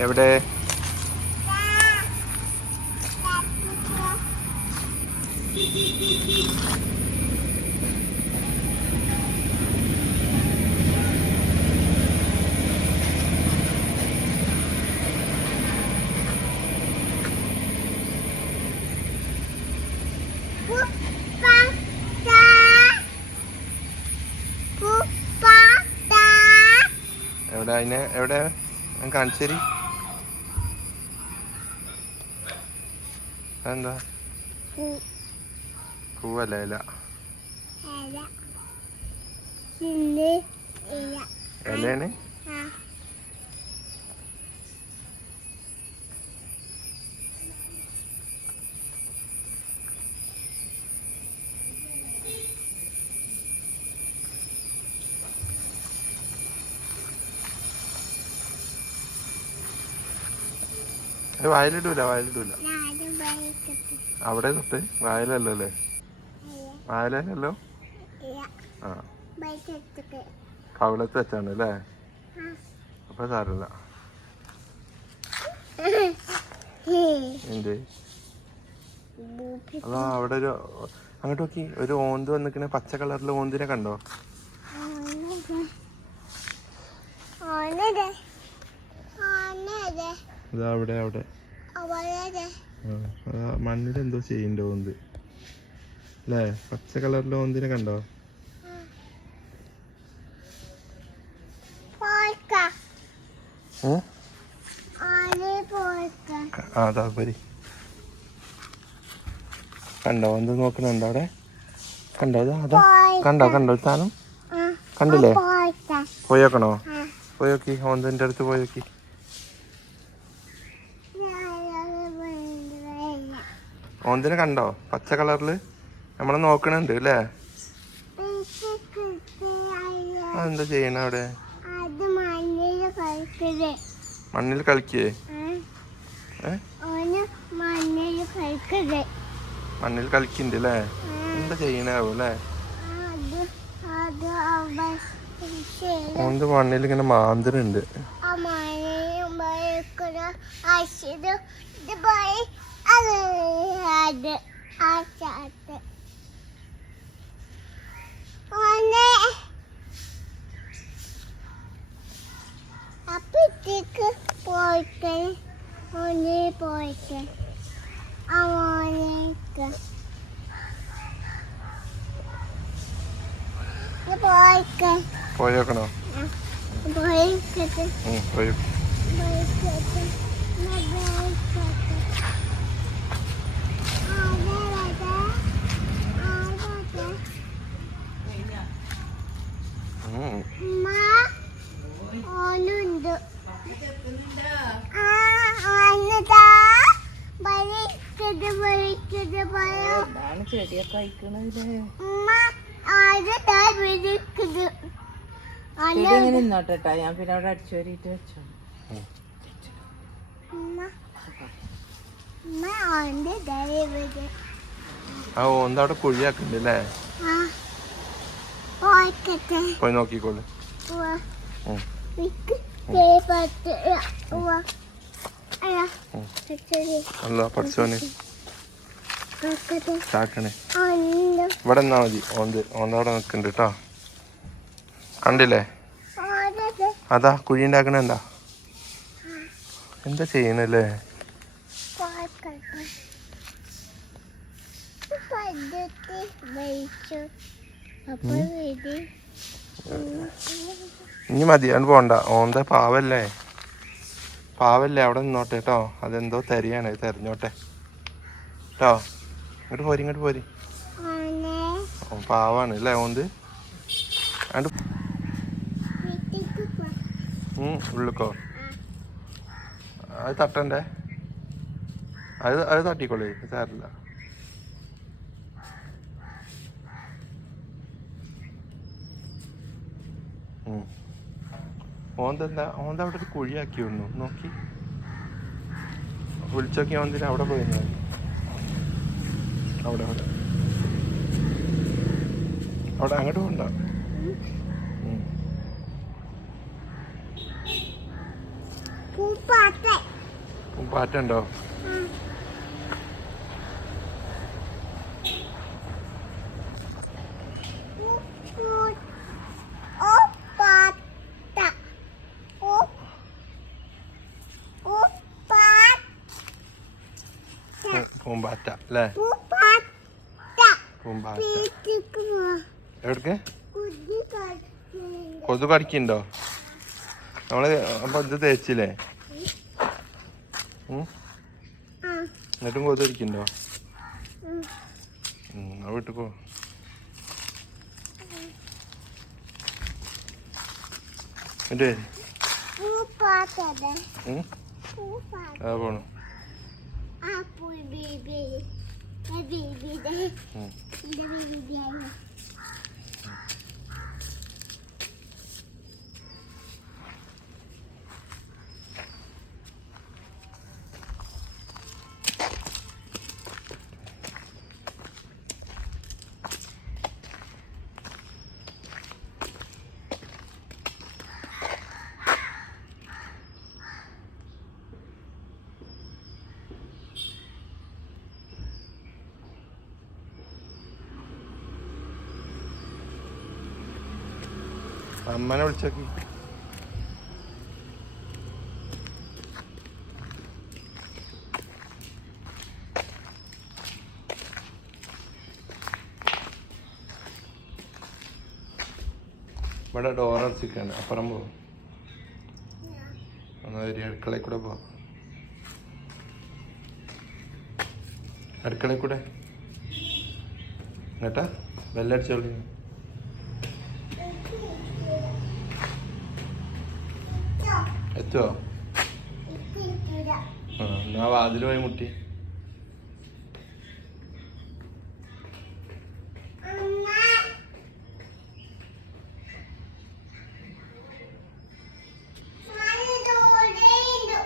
എവിടെ? എവിടെ അതിനെ? എവിടെ? ഞാൻ അതെന്താ പൂവല്ല ഇല. ഇലയാണ്? വായിലിടൂല വായിലിടൂല. അവിടെ തൊട്ട് വായലല്ലോ അല്ലേ? വായലല്ലോ? ആ. കവളത്ത് വെച്ചാണ് അല്ലേ? അപ്പൊ സാരല്ല എന്ത്? അതാ അവിടെ ഒരു അങ്ങോട്ട് നോക്കി ഒരു ഓന്ത് വന്നിക്കണ പച്ച കളറിലെ ഓന്തിനെ കണ്ടോ? അതാ അവിടെ അവിടെ. മണ്ണിൽ എന്തോ ചെയ്യണ്ട ഓന്ത് അല്ലേ? പച്ച കളറിലെ ഓന്തിനെ കണ്ടോ? അതാ പരി കണ്ടോ? എന്ത് നോക്കണുണ്ടോ അവിടെ? കണ്ടോ? അതാ. അതാ കണ്ടോ? കണ്ടോ? താനും കണ്ടില്ലേ? പോയോക്കണോ? പോയോക്കി ഓന്തിന്റെ അടുത്ത് പോയോക്കി. ഓന്തിനെ കണ്ടോ? പച്ച കളറിൽ നമ്മൾ നോക്കണുണ്ട് അല്ലേ? എന്താ ചെയ്യണ അവിടെ? മണ്ണിൽ കളിക്കേ? മണ്ണിൽ കളിക്കുന്നുണ്ട് അല്ലേ? എന്താ ചെയ്യണാവോ അല്ലേ? ഓന്ത് മണ്ണിൽ ഇങ്ങനെ മാന്തനുണ്ട് അപ്പത്തേക്ക് പോയിട്ട് ഓനെ പോയിട്ട്. അവനേക്ക് പോയിക്ക്. പോയോക്കണോ? പോയിക്കട്ടെ. പോയിക്കട്ടെ. ചെടിയൊക്കെ അയക്കണത് ഉമ്മ ആരതാ ബലിക്കത് ചെടി എങ്ങനെ നിന്നോട്ടെ ട്ടാ. ഞാൻ പിന്നെ അവിടെ അടിച്ചു വരിയിട്ട് വെച്ചു. ആ ഓന്ത് അവിടെ കുഴിയാക്കുന്നുണ്ട് അല്ലേ പോയി നോക്കിക്കോളൂ അല്ല പഠിച്ചോന് ചാക്കണേ ഇവിടെ നിന്നാ മതി ഓന്ത് ഓന്ത് അവിടെ നിൽക്കുന്നുണ്ട് കേട്ടോ കണ്ടില്ലേ അതാ കുഴി ഉണ്ടാക്കണെന്താ എന്താ? ചെയ്യണല്ലേ? പദ്ധതി വഹിച്ചു അപ്പൊ വീതി ഇനി മതിയാണ്ട് പോണ്ട. ഓന്ത പാവല്ലേ? പാവല്ലേ അവിടെ നിന്നോട്ടെ കേട്ടോ അതെന്തോ തരിയാണ് തെരഞ്ഞോട്ടെ. കേട്ടോ ഇങ്ങോട്ട് പോരി ഇങ്ങോട്ട് പോരി. പാവാണ് അല്ലേ ഓന്ത്? അണ്ട് ഉള്ളിക്കോ? അത് തട്ടണ്ടേ? അത് അത് തട്ടിക്കോളേ സാരില്ല ഓന്തെന്താ ഓന്ത അവിടെ ഒരു കുഴിയാക്കി വന്നു? നോക്കി. വിളിച്ചോക്കി ഓന്തിന് അവിടെ പോയി. അവിടെ അവിടെ. അവിടെ അങ്ങോട്ട് പോണ്ട പാറ്റുണ്ടോ പൂമ്പാറ്റ അല്ലേ? പൂമ്പാറ്റ വീട്ടിക്ക് എവിടേക്ക്? കൊതു കടിക്കുന്നുണ്ടോ? നമ്മൾ അപ്പൊ ഇത് തേച്ചില്ലേ? എന്നിട്ടും കൊതു കടിക്കുന്നുണ്ടോ? വീട്ടിൽ പോ എന്നിട്ട്? ആ പോണു. apple baby. The baby. The, eh. baby. അമ്മനെ വിളിച്ചോക്കി. ഇവിടെ ഡോർ അടച്ചിക്കാണ് അപ്പുറം പോകും ഒന്ന് ഒരു അടുക്കളയിൽ കൂടെ പോവാം അടുക്കളയിൽ കൂടെ. എന്നിട്ടാ ബെല്ലടിച്ചോളി ആ എന്നാ വാതിൽ പോയി മുട്ടി.